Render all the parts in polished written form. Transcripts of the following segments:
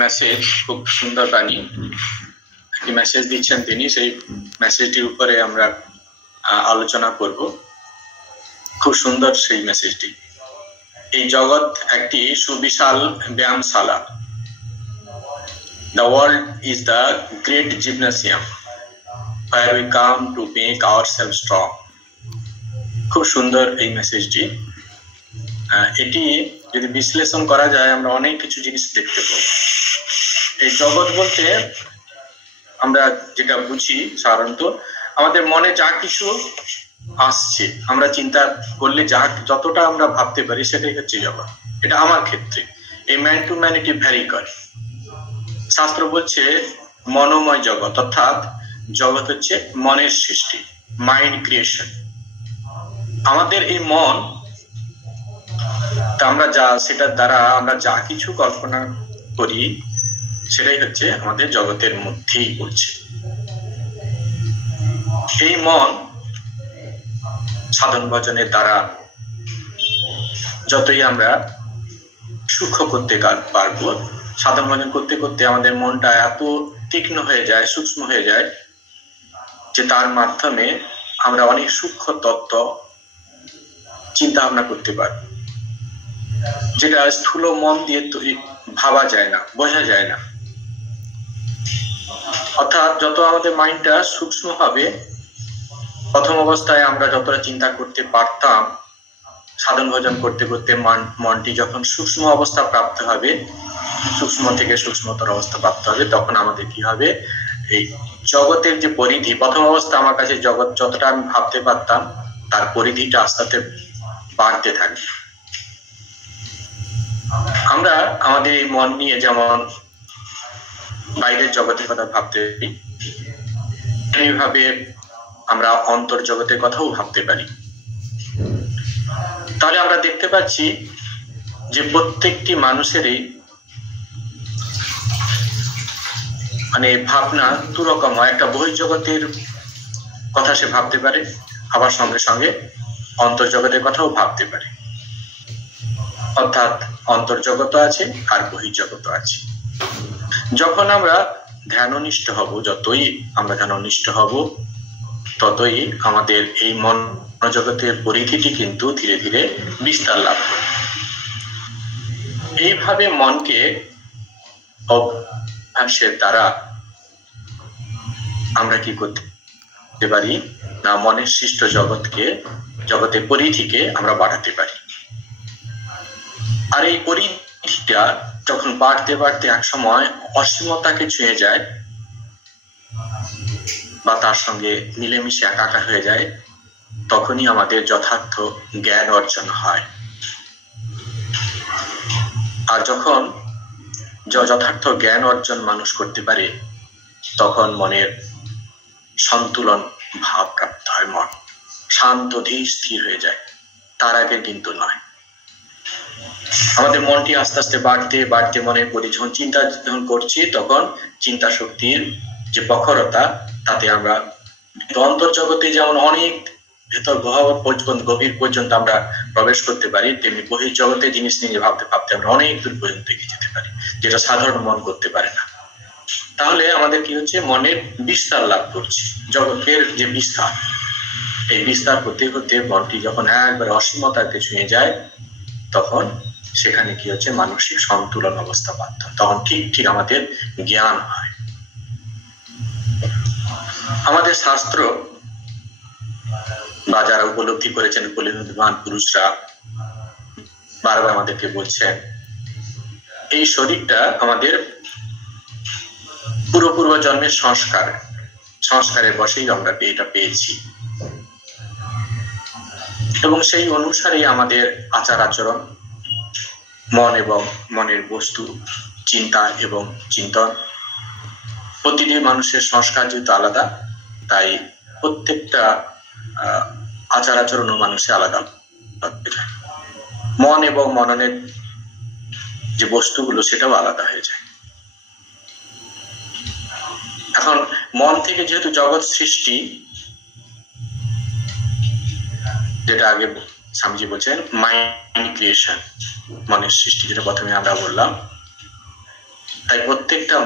Message, খুব সুন্দর বাণী একটি মেসেজ দিচ্ছেন তিনি। সেই মেসেজটির উপরে আমরা আলোচনা করব। খুব সুন্দর সেই মেসেজটি। এই জগৎ একটি সুবিশাল ব্যায়ামশালা। The world is the great gymnasium where we come to make ourselves strong. খুব সুন্দর এই মেসেজটি। এটি যদি বিশ্লেষণ করা যায় আমরা অনেক কিছু জিনিস দেখতে পাবো। এই জগৎ বলতে আমরা যেটা বুঝি সাধারণত আমাদের মনে যা কিছু আসছে, আমরা চিন্তা করলে যতটা আমরা ভাবতে পারি সেটাই হচ্ছে জগৎ। এটা আমার ক্ষেত্রে। এই ম্যান টু ম্যান এটি ভ্যারি করে। শাস্ত্র বলছে মনোময় জগৎ, অর্থাৎ জগৎ হচ্ছে মনের সৃষ্টি, মাইন্ড ক্রিয়েশন। আমাদের এই মন আমরা সেটার দ্বারা আমরা যা কিছু কল্পনা করি সেটাই হচ্ছে আমাদের জগতের মধ্যেই পড়ছে। এই মন সাধন ভজনের দ্বারা যতই আমরা সূক্ষ্ম করতে পারবো, সাধন ভজন করতে করতে আমাদের মনটা এত তীক্ষ্ণ হয়ে যায়, সূক্ষ্ম হয়ে যায় যে তার মাধ্যমে আমরা অনেক সূক্ষ্ম তত্ত্ব চিন্তা ভাবনা করতে পারবো, যেটা স্থূল মন দিয়ে ভাবা যায় না, বোঝা যায় না। অর্থাৎ যত আমাদের মাইন্ডটা সূক্ষ্ম হবে, প্রথম অবস্থায় আমরা যতটা চিন্তা করতে পারতাম, সাধন ভজন করতে করতে মনটি যখন সূক্ষ্ম অবস্থা প্রাপ্ত হবে, সূক্ষ্ম থেকে সূক্ষ্মতর অবস্থা প্রাপ্ত হবে, তখন আমাদের কি হবে, এই জগতের যে পরিধি, প্রথম অবস্থা আমার কাছে জগৎ যতটা আমি ভাবতে পারতাম তার পরিধিটা আস্তে আস্তে বাড়তে থাকবে। আমরা আমাদের এই মন নিয়ে যেমন বাইরের জগতের কথা ভাবতে পারি, এইভাবে আমরা অন্তর জগতের কথাও ভাবতে পারি। তাহলে আমরা দেখতে পাচ্ছি যে প্রত্যেকটি মানুষেরই মানে ভাবনা দুরকম হয়। একটা বহির্জগতের কথা সে ভাবতে পারে, আবার সঙ্গে সঙ্গে অন্তর্জগতের কথাও ভাবতে পারে। অর্থাৎ অন্তর্জগৎ আছে আর বহির্জগৎ আছে। যখন আমরা ধ্যাননিষ্ঠ হব, যতই আমরা ধ্যাননিষ্ঠ হব, ততই আমাদের এই মন জগতের পরিধিটি কিন্তু ধীরে ধীরে বিস্তার লাভ করে। এইভাবে মনকে অভ্যাসের দ্বারা আমরা কি করতে পারি না, মনের সৃষ্ট জগতের পরিধিকে আমরা বাড়াতে পারি। আর এই পরিধিটা যখন বাড়তে বাড়তে এক সময় অসীমতাকে ছুঁয়ে যায় বা তার সঙ্গে মিলেমিশে একাকার হয়ে যায়, তখনই আমাদের যথার্থ জ্ঞান অর্জন হয়। আর যখন যথার্থ জ্ঞান অর্জন মানুষ করতে পারে, তখন মনের সন্তুলন ভাব প্রাপ্ত হয়, মন শান্ত ধীর স্থির হয়ে যায়। তার আগে কিন্তু নয়। আমাদের মনটি আস্তে আস্তে বাড়তে বাড়তে মনের প্রতি যখন চিন্তা যখন করছি, তখন চিন্তা শক্তির যে প্রখরতা, তাতে আমরা অন্তর্জগতে যেমন অনেক ভেতর গভীর পর্যন্ত আমরা প্রবেশ করতে পারি, তেমনি বহির্জগতে জিনিস নিয়ে ভাবতে ভাবতে আমরা অনেক দূর পর্যন্ত এগিয়ে যেতে পারি, যেটা সাধারণ মন করতে পারে না। তাহলে আমাদের কি হচ্ছে, মনের বিস্তার লাভ করছে। জগতের যে বিস্তার, এই বিস্তার করতে করতে মনটি যখন একবার অসীমতাকে ছুঁয়ে যায়, তখন সেখানে কি হচ্ছে, মানসিক সন্তুলন অবস্থা প্রাপ্ত হয়। তখন ঠিক ঠিক আমাদের জ্ঞান হয়। আমাদের শাস্ত্র বা যারা উপলব্ধি করেছেন, উপলব্ধিমান পুরুষরা বারবার আমাদেরকে বলছেন, এই শরীরটা আমাদের পূর্ব জন্মের সংস্কারের বশেই আমরা এটা পেয়েছি, এবং সেই অনুসারে আমাদের আচার আচরণ, মন এবং মনের বস্তু, চিন্তা এবং চিন্তন, প্রতিটি মানুষের সংস্কার যেহেতু আলাদা, তাই প্রত্যেকটা আচার আচরণও মানুষের আলাদা। মন এবং মননের যে বস্তুগুলো সেটাও আলাদা হয়ে যায়। এখন মন থেকে যেহেতু জগৎ সৃষ্টি, যেটা আগে স্বামীজি বলছেন মাইন্ড ক্রিয়েশন, মনের সৃষ্টি, যেটা প্রথমে আমরা বললাম, তাই প্রত্যেকটা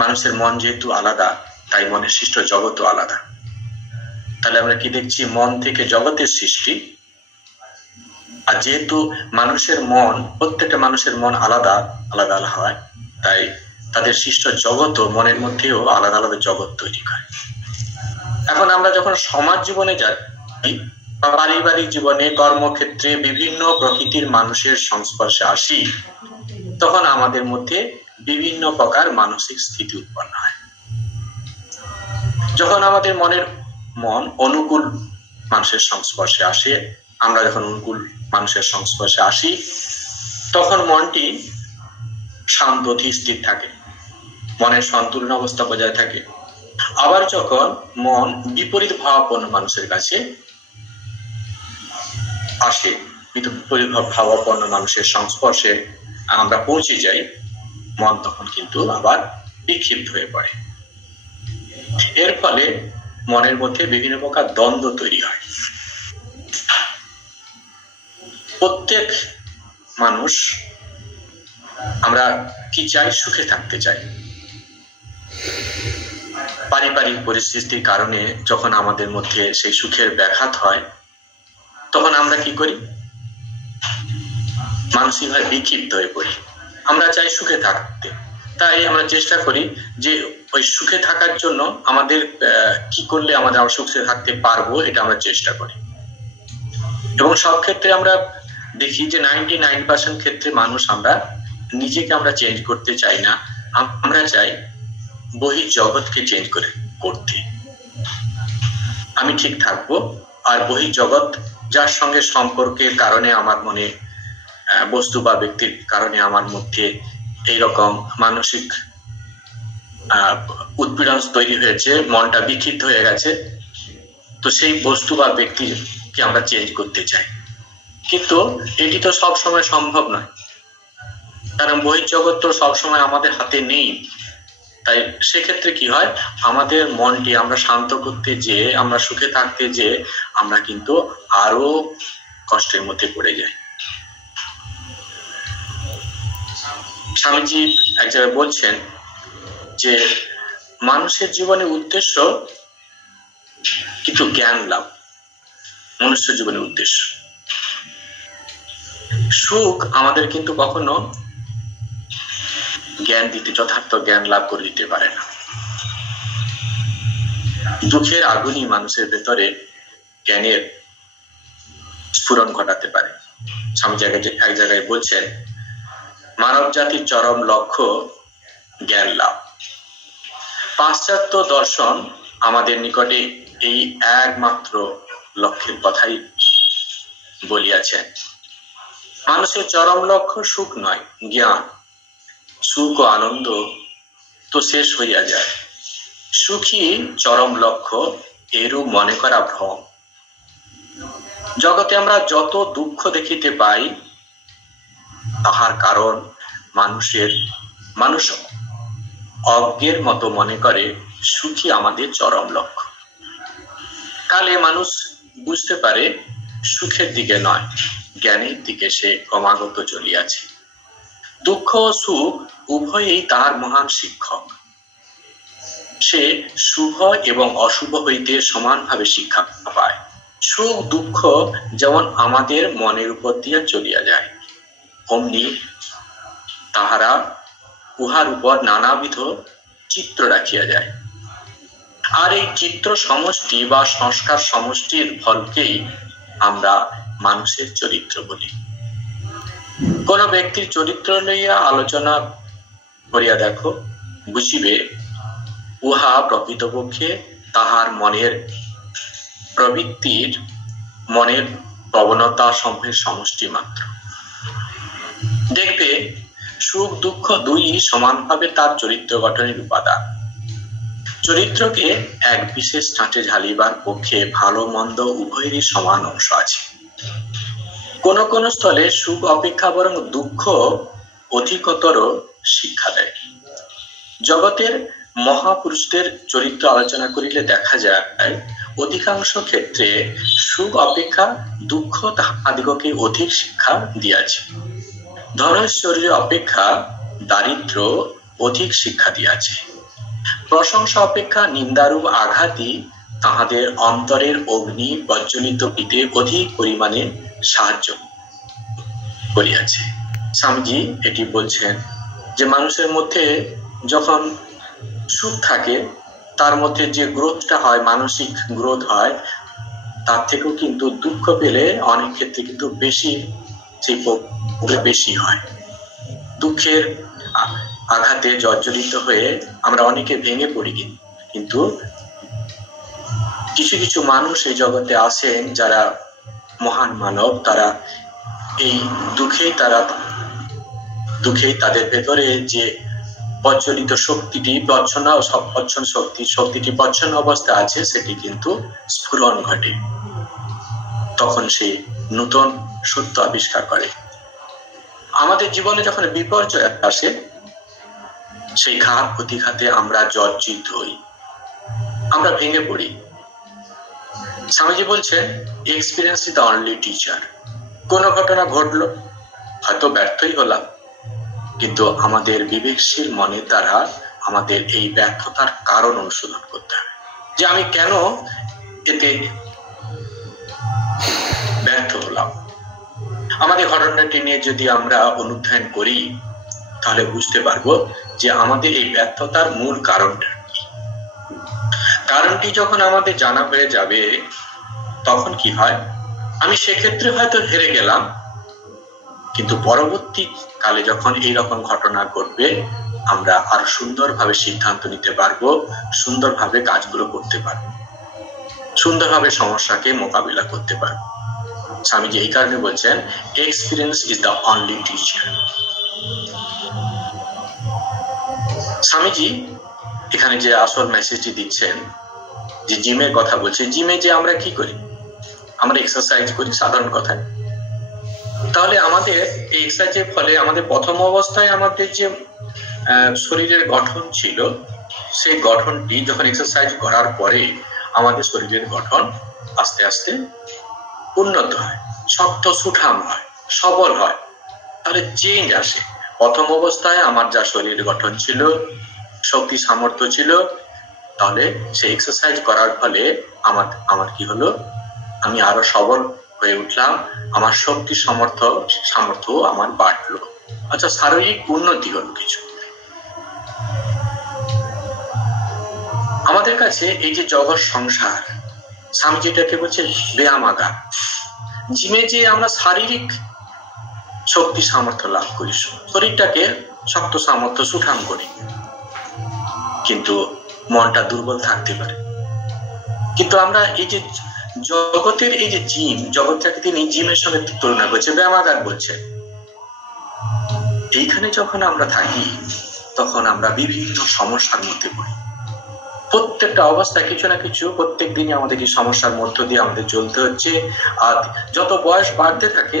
মানুষের মন যেহেতু আলাদা, তাই মনের সৃষ্ট জগৎও আলাদা। তাহলে আমরা কি দেখছি? মন থেকে জগতের সৃষ্টি। আর যেহেতু প্রত্যেকটা মানুষের মন আলাদা আলাদা হয়, তাই তাদের সৃষ্ট জগৎও মনের মধ্যেও আলাদা আলাদা জগৎ তৈরি করে। এখন আমরা যখন সমাজ জীবনে যাই, পারিবারিক জীবনে, কর্মক্ষেত্রে বিভিন্ন প্রকৃতির মানুষের সংস্পর্শে আসি, তখন আমাদের মধ্যে বিভিন্ন প্রকার মানসিক স্থিতি উৎপন্ন হয়। যখন আমাদের মন অনুকূল মানুষের সংস্পর্শে আসে, আমরা যখন অনুকূল মানুষের সংস্পর্শে আসি, তখন মনটি শান্ত স্থির থাকে, মনের সন্তুলন অবস্থা বজায় থাকে। আবার যখন মন বিপরীত ভাবাপন্ন মানুষের কাছে আসে, বিপরীত ভাবাপন্ন মানুষের সংস্পর্শে আমরা পৌঁছে যাই, মন তখন কিন্তু আবার বিক্ষিপ্ত হয়ে পড়ে। এর ফলে মনের মধ্যে বিভিন্ন প্রকার দ্বন্দ্ব তৈরি হয়। প্রত্যেক মানুষ আমরা কি চাই? সুখে থাকতে চাই। পারিবারিক পরিস্থিতির কারণে যখন আমাদের মধ্যে সেই সুখের ব্যাঘাত হয়, তখন আমরা কি করি? মানসিকভাবে বিক্ষিপ্ত হয়ে পড়ি। আমরা চাই সুখে থাকতে, তাই আমরা চেষ্টা করি যে ওই সুখে থাকার জন্য আমাদের কি করলে আমরা সুখে থাকতে পারবো, এটা আমরা চেষ্টা করি। এবং সব ক্ষেত্রে আমরা দেখি যে 99% ক্ষেত্রে আমরা নিজেকে আমরা চেঞ্জ করতে চাই না, আমরা চাই বহির জগৎকে চেঞ্জ করতে। আমি ঠিক থাকবো, আর বহির জগৎ যার সঙ্গে সম্পর্কের কারণে আমার মনে, বস্তু বা ব্যক্তির কারণে আমার মধ্যে এইরকম মানসিক উৎপীড়ন তৈরি হয়েছে, মনটা বিক্ষিপ্ত হয়ে গেছে, তো সেই বস্তু বা ব্যক্তিকে আমরা চেঞ্জ করতে চাই। কিন্তু এটি তো সব সময় সম্ভব নয়, কারণ বহির্জগৎ তো সবসময় আমাদের হাতে নেই। তাই সেক্ষেত্রে কি হয়? আমাদের মনটি আমরা শান্ত করতে যেয়ে, আমরা সুখে থাকতে যেয়ে আমরা কিন্তু আরো কষ্টের মধ্যে পড়ে যাই। স্বামীজি এক জায়গায় বলছেন যে মানুষের জীবনের উদ্দেশ্য কিন্তু জ্ঞান লাভ, মনুষ্য জীবনের উদ্দেশ্য। সুখ আমাদের কিন্তু কখনো যথার্থ জ্ঞান লাভ করে দিতে পারে না। দুঃখের আগুনই মানুষের ভেতরে জ্ঞানের স্ফুরণ ঘটাতে পারে। স্বামীজি এক জায়গায় বলছেন, মানব জাতির চরম লক্ষ্য জ্ঞান লাভ। পাশ্চাত্য দর্শন আমাদের নিকটে এই একমাত্র লক্ষ্যের কথাই বলিয়াছেন। মানুষের চরম লক্ষ্য সুখ নয়, জ্ঞান। সুখ ও আনন্দ তো শেষ হইয়া যায়, সুখী চরম লক্ষ্য, এরূপ মনে করা ভ্রম। জগতে আমরা যত দুঃখ দেখিতে পাই, তাহার কারণ মানুষ অজ্ঞের মতো মনে করে সুখী আমাদের চরম লক্ষ্য। কালে মানুষ বুঝতে পারে সুখের দিকে নয়, জ্ঞানের দিকে সে ক্রমাগত চলিয়াছে। দুঃখ ও সুখ উভয়েই তার মহান শিক্ষক। সে শুভ এবং অশুভ হইতে সমানভাবে শিক্ষা পায়। সুখ দুঃখ যেমন আমাদের মনের উপর দিয়ে চলিয়া যায়, অমনি তাহারা উহার উপর নানাবিধ চিত্র রাখিয়া যায়। আর এই চিত্র সমষ্টি বা সংস্কার সমষ্টির ফলকেই আমরা মানুষের চরিত্র বলি। কোন ব্যক্তির চরিত্র লইয়া আলোচনা করিয়া দেখো, বুঝিবে উহা প্রকৃতপক্ষে তাহার মনের প্রবৃত্তির, মনের প্রবণতা সমূহের সমষ্টি মাত্র। দেখবে সুখ দুঃখ দুই সমানভাবে তার চরিত্র গঠনের উপাদান। চরিত্রকে এক বিশেষ ধাঁচে ঢালিবার পক্ষে ভালো মন্দ উভয়েরই সমান অংশ আছে। কোন কোন স্থলে সুখ অপেক্ষা বরং দুঃখ অধিকতর শিক্ষা দেয়। জগতের মহাপুরুষদের চরিত্র আলোচনা করিলে দেখা যায়, অধিকাংশ ক্ষেত্রে সুখ অপেক্ষা দুঃখ তাহাদিগকে অধিক শিক্ষা দিয়াছে। ধনৈশ্বর্য অপেক্ষা দারিদ্র অধিক শিক্ষা দিয়াছে। প্রশংসা অপেক্ষা নিন্দারূপ আঘাতই তাহাদের অন্তরের অগ্নি প্রজ্বলিত করিতে অধিক পরিমাণে সাহায্য করিয়াছে। স্বামীজি এটি বলছেন যে মানুষের মধ্যে যখন সুখ থাকে তার মধ্যে যে গ্রোথটা হয়, মানসিক গ্রোথ হয়, তার থেকেও কিন্তু দুঃখ পেলে অনেক ক্ষেত্রে কিন্তু বেশি হয়। দুঃখের আঘাতে জর্জরিত হয়ে আমরা অনেকে ভেঙে পড়ি, কিন্তু কিছু কিছু মানুষ এই জগতে আছেন যারা মহান মানব, তারা এই দুঃখেই তাদের ভেতরে যে প্রজ্বলিত শক্তিটি শক্তিটি প্রচ্ছন্ন অবস্থা আছে সেটি কিন্তু স্ফুরণ ঘটে, তখন সে নূতন সত্য আবিষ্কার করে। আমাদের জীবনে যখন বিপর্যয় আসে সেই ঘাত প্রতিঘাতে আমরা জর্জরিত হই, আমরা ভেঙে পড়ি। স্বামীজি বলছেন experience is the only teacher. কোন ঘটনা ঘটলো, হয়তো ব্যর্থই হলাম, কিন্তু আমাদের বিবেকশীল মনের দ্বারা আমাদের এই ব্যর্থতার কারণ অনুসন্ধান করতে হবে, যে আমি কেন এতে ব্যর্থ হলাম। আমাদের ঘটনাটি নিয়ে যদি আমরা অনুধ্যান করি তাহলে বুঝতে পারবো যে আমাদের এই ব্যর্থতার মূল কারণটা কি। কারণটি যখন আমাদের জানা হয়ে যাবে তখন কি হয়, আমি সেক্ষেত্রে হয়তো হেরে গেলাম, কিন্তু পরবর্তী কালে যখন এইরকম ঘটনা ঘটবে আমরা আরো সুন্দরভাবে সিদ্ধান্ত নিতে পারবো, সুন্দরভাবে কাজগুলো করতে পারবো, সুন্দরভাবে সমস্যাকে মোকাবিলা করতে পারবো। স্বামীজি এই কারণে বলছেন experience is the only teacher. Swamiji এখানে যে আসল মেসেজটি দিচ্ছেন, যে জিমের কথা বলছে, জিমে যে আমরা কি করি, আমরা এক্সারসাইজ করি সাধারণ কথায়। তাহলে আমাদের এই এক্সারসাইজের ফলে আমাদের প্রথম অবস্থায় আমাদের যে শরীরের গঠন ছিল সেই গঠনটি যখন এক্সারসাইজ করার পরে আমাদের শরীরের গঠন আস্তে আস্তে উন্নত হয়, শক্ত সুঠাম হয়, সবল হয়। তাহলে চেঞ্জ আসে। প্রথম অবস্থায় আমার যা শরীর গঠন ছিল, শক্তি সামর্থ্য ছিল, তাহলে সেই এক্সারসাইজ করার ফলে আমার কি হলো, আমি আরো সবল হয়ে উঠলাম, আমার শক্তি সামর্থ্য আমার বাড়লো। আচ্ছা, শারীরিক উন্নতি হলো কিছু। আমাদের কাছে এই যে জগৎ সংসার, স্বামীজিটাকে বলছে ব্যায়ামাগার। জিমে যে আমরা শারীরিক শক্তি সামর্থ্য লাভ করি, শরীরটাকে শক্ত সামর্থ্য সুঠাম করি, কিন্তু মনটা দুর্বল থাকতে পারে। কিন্তু আমরা এই যে জগতের এই যে জিম, জগৎটাকে তিনি জিমের সঙ্গে তুলনা করছে, ব্যায়ামাগার বলছে। এইখানে যখন আমরা থাকি তখন আমরা বিভিন্ন সমস্যার মধ্যে পড়ি। প্রত্যেকটা অবস্থায় কিছু না কিছু প্রত্যেক দিনই আমাদের এই সমস্যার মধ্য দিয়ে আমাদের চলতে হচ্ছে। আর যত বয়স বাড়তে থাকে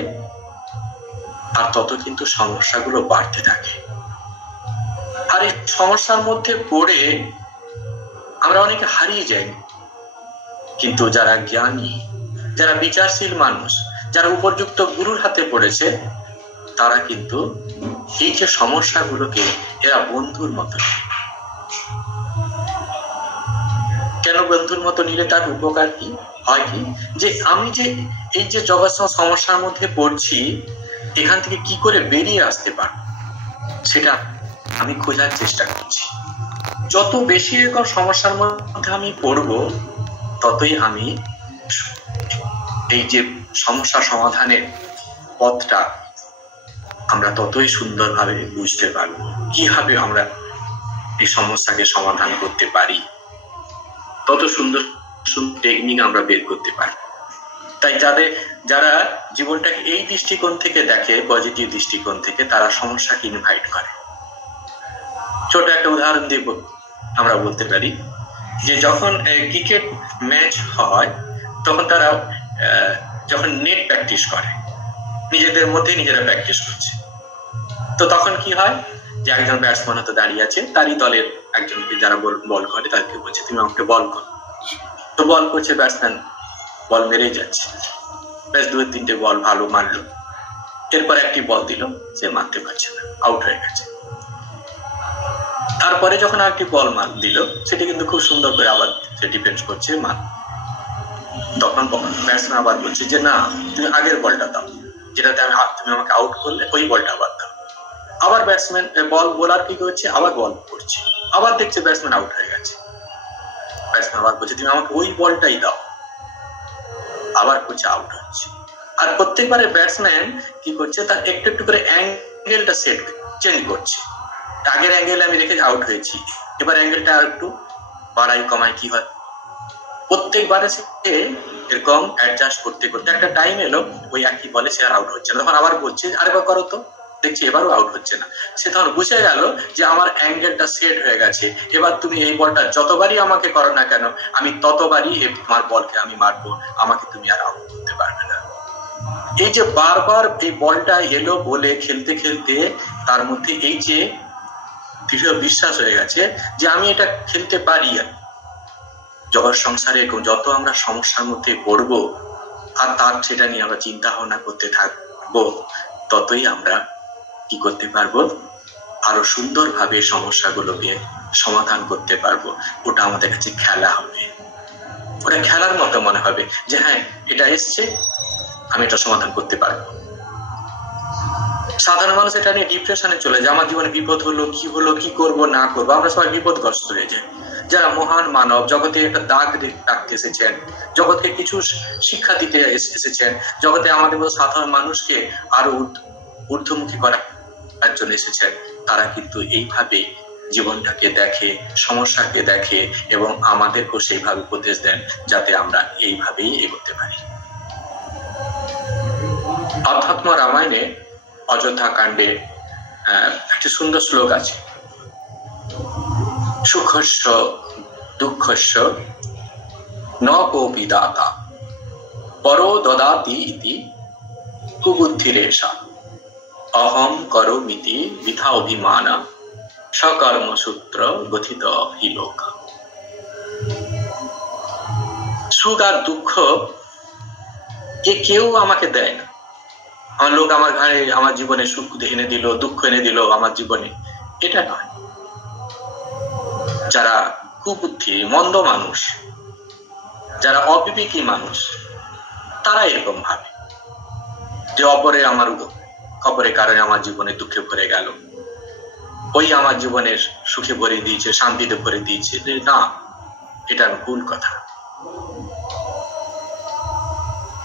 আর তত কিন্তু সমস্যাগুলো বাড়তে থাকে। আর এই সমস্যার মধ্যে পড়ে আমরা অনেকে হারিয়ে যাই। কিন্তু যারা জ্ঞানী, যারা বিচারশীল মানুষ, যারা উপযুক্ত গুরুর হাতে পড়েছে, তারা কিন্তু এই যে সমস্যাগুলোকে এরা বন্ধুর মতো, কেন বন্ধুর মতো নিলে তার উপকার কি হয়, কি যে আমি যে এই যে জগৎ সমস্যার মধ্যে পড়ছি, এখান থেকে কি করে বেরিয়ে আসতে পারব সেটা আমি খোঁজার চেষ্টা করছি। যত বেশি এরকম সমস্যার মধ্যে আমি পড়ব, ততই আমি এই যে সমস্যা সমাধানের পথটা আমরা ততই সুন্দরভাবে বুঝতে পারব, কিভাবে আমরা এই সমস্যাকে সমাধান করতে পারি, তত সুন্দর সুন্দর টেকনিক আমরা বের করতে পারি। তাই যারা জীবনটাকে এই দৃষ্টিকোণ থেকে দেখে, পজিটিভ দৃষ্টিকোণ থেকে, তারা সমস্যাকে ইনভাইট করে। ছোট একটা উদাহরণ দেব, আমরা বলতে পারি যে যখন ক্রিকেট ম্যাচ হয় তখন তারা যখন নেট প্র্যাকটিস করে, নিজেদের মধ্যে নিজেরা প্র্যাকটিস করছে, তো তখন কি হয় যে একজন ব্যাটসম্যান হয়তো দাঁড়িয়ে আছে, তারই দলের একজনকে যারা বল করে তাদেরকে বলছে তুমি আমাকে বল কর। তো বল করছে, ব্যাটসম্যান বল মেরেই যাচ্ছে, বেশ 2-3টে বল ভালো মারলো, এরপর একটি বল দিল, সে মারতে পারছে না, আউট হয়ে গেছে। তারপরে যখন আরেকটি বল দিল, সেটি কিন্তু খুব সুন্দর করে আবার সে ডিফেন্স করছে, তখন ব্যাটসম্যান আবার বলছে যে না, তুমি আগের বলটা দাও, যেটাতে তুমি আমাকে আউট করলে, ওই বলটা আবার দাও। আবার ব্যাটসম্যান বোলার কি করছে, আবার বল করছে, আবার দেখছে ব্যাটসম্যান আউট হয়ে গেছে। ব্যাটসম্যান আবার বলছে তুমি আমাকে ওই বলটাই দাও, আবার করছে, আউট হচ্ছে। আর প্রত্যেকবারে ব্যাটসম্যান কি করছে, তার একটু একটু করে অ্যাঙ্গেলটা চেঞ্জ করছে। আগের অ্যাঙ্গেলে আমি রেখে আউট হয়েছি, এবার অ্যাঙ্গেলটা আর একটু বাড়াই কমাই, কি হয় প্রত্যেকবারে সে এরকম অ্যাডজাস্ট করতে করতে একটা টাইম এলো, ওই একই বলে সে আর আউট হচ্ছে না। তখন আবার বলছে আরেকবার করো তো, দেখছি এবারও আউট হচ্ছে না। সে তখন বুঝে গেল যে আমার অ্যাঙ্গেলটা সেট হয়ে গেছে, এবার তুমি এই বলটা যতবারই আমাকে করো না কেন, আমি ততবারই তোমার বলকে আমি মারবো, আমাকে তুমি আর আউট করতে পারবে না। এই যে বারবার এই বলটা এলো বলে খেলতে খেলতে তার মধ্যে এই যে দৃঢ় বিশ্বাস হয়ে গেছে যে আমি এটা খেলতে পারি। জগৎ সংসারে যত আমরা সমস্যার মধ্যে পড়বো আর তার সেটা নিয়ে আমরা চিন্তা ভাবনা করতে থাকবো, ততই আমরা কি করতে পারবো, আরো সুন্দরভাবে সমস্যাগুলোকে সমাধান করতে পারবো। ওটা আমাদের কাছে খেলা হবে, ওটা খেলার মতো মনে হবে যে হ্যাঁ এটা এসছে, আমি এটা সমাধান করতে পারবো। সাধারণ মানুষ এটা নিয়ে ডিপ্রেশনে চলে যায়, আমার জীবনে বিপদ হলো, কি করব না করবো, আমরা সবাই বিপদগ্রস্ত হয়ে যাই। যারা মহান মানব, জগতে একটা দাগ রাখতে এসেছেন, জগৎকে কিছু শিক্ষা দিতে এসেছেন, জগতে আমাদের মতো সাধারণ মানুষকে আরো ঊর্ধ্বমুখী করার জন্য এসেছেন, তারা কিন্তু এইভাবে জীবনটাকে দেখে, সমস্যাকে দেখে এবং আমাদেরকেও সেইভাবে উপদেশ দেন যাতে আমরা এইভাবেই এগোতে পারি। অধ্যাত্ম রামায়ণে অযোধ্যা কাণ্ডে একটি সুন্দর শ্লোক আছে, সুখস্য দুঃখস্য ন কোপি দাতা পরো দদাতি ইতি কুবুদ্ধিরেষা অহং করোমিতি বৃথা অভিমান সকর্মসূত্র গঠিত হি লোক। সুখ আর দুঃখ কেউ আমাকে দেয় না। আমার লোক আমার ঘরে আমার জীবনে সুখ এনে দিল, দুঃখ এনে দিল আমার জীবনে, এটা নয়। যারা কুবুদ্ধি, মন্দ মানুষ, যারা অবিবেকী মানুষ, তারা এরকম ভাবে যে অপরের কারণে আমার জীবনে দুঃখে ভরে গেল, ওই আমার জীবনের সুখে ভরে দিয়েছে, শান্তিতে ভরে দিয়েছে। না, এটা ভুল কথা।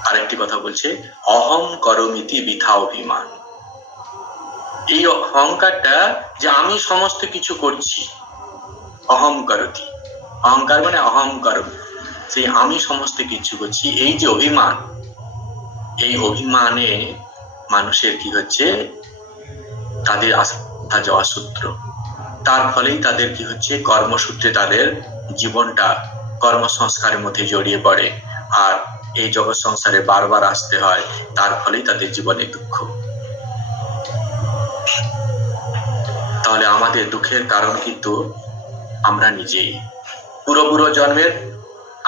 আরেকটি কথা বলছে অহং করমিতি বৃথা অভিমান। এই অহংকারটা যে আমি সমস্ত কিছু করছি, অহং করতি, অহংকার মানে অহংকার, সেই আমি সমস্ত কিছু করছি, এই যে অভিমান, এই অভিমানে মানুষের কি হচ্ছে, তাদের আস্থা যাওয়া সূত্র, তার ফলেই তাদের কি হচ্ছে, কর্মসূত্রে তাদের জীবনটা কর্মসংস্কারের মধ্যে জড়িয়ে পড়ে, আর এই জগৎ সংসারে বারবার আসতে হয়, তার ফলেই তাদের জীবনে দুঃখ। তাহলে আমাদের দুঃখের কারণ কিন্তু আমরা নিজেই। পুরো জন্মের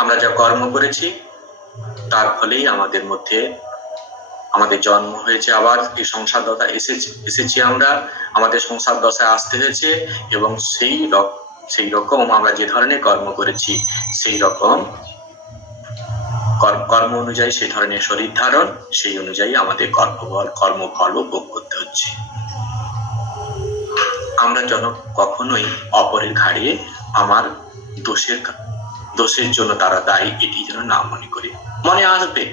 আমরা যা কর্ম করেছি তার ফলেই আমাদের মধ্যে আমাদের জন্ম হয়েছে, আবার এই সংসার দশায় এসেছি আমরা, আমাদের সংসার দশায় আসতে হয়েছে, এবং সেই রকম আমরা যে ধরনের কর্ম করেছি সেই রকম কর্ম অনুযায়ী সেই ধরনের শরীর ধারণ, সেই অনুযায়ী আমাদের কর্মফল ভোগ করতে হচ্ছে। আমরা যেন কখনোই অপরের ঘাড়ে আমার দোষের জন্য তারা দায়ী, এটি যেন না মনে করি। মনে আসবে,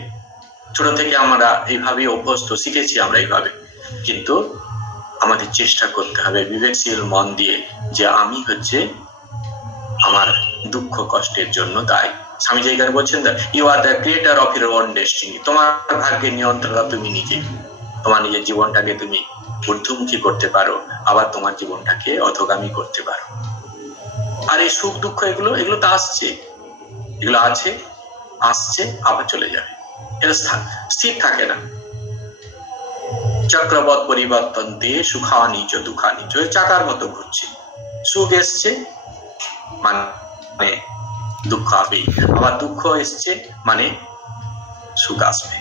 ছোট থেকে আমরা এইভাবে অভ্যস্ত, শিখেছি আমরা এইভাবে, কিন্তু আমাদের চেষ্টা করতে হবে বিবেকশীল মন দিয়ে যে আমি হচ্ছে আমার দুঃখ কষ্টের জন্য দায়ী। স্বামী জায়গায় বলছেন you are the creator of your own destiny. তোমার ভাগ্যের নিয়ন্ত্রণা তুমি নিজে। তোমার নিজের জীবনটাকে তুমি ঊর্ধ্বমুখী করতে পারো, আবার তোমার জীবনটাকে অধোগামী করতে পারো। আর এই সুখ দুঃখ এগুলো তো আসছে, এগুলো আছে, আসছে, আবার চলে যাবে, এটা স্থির থাকে না। চক্রবৎ পরিবর্তন দিয়ে সুখা নিচ দুঃখা নিচ, চাকার মতো ঘুরছে। সুখ এসছে মানে দুঃখ আসবেই, আবার দুঃখ এসছে মানে সুখ আসবে।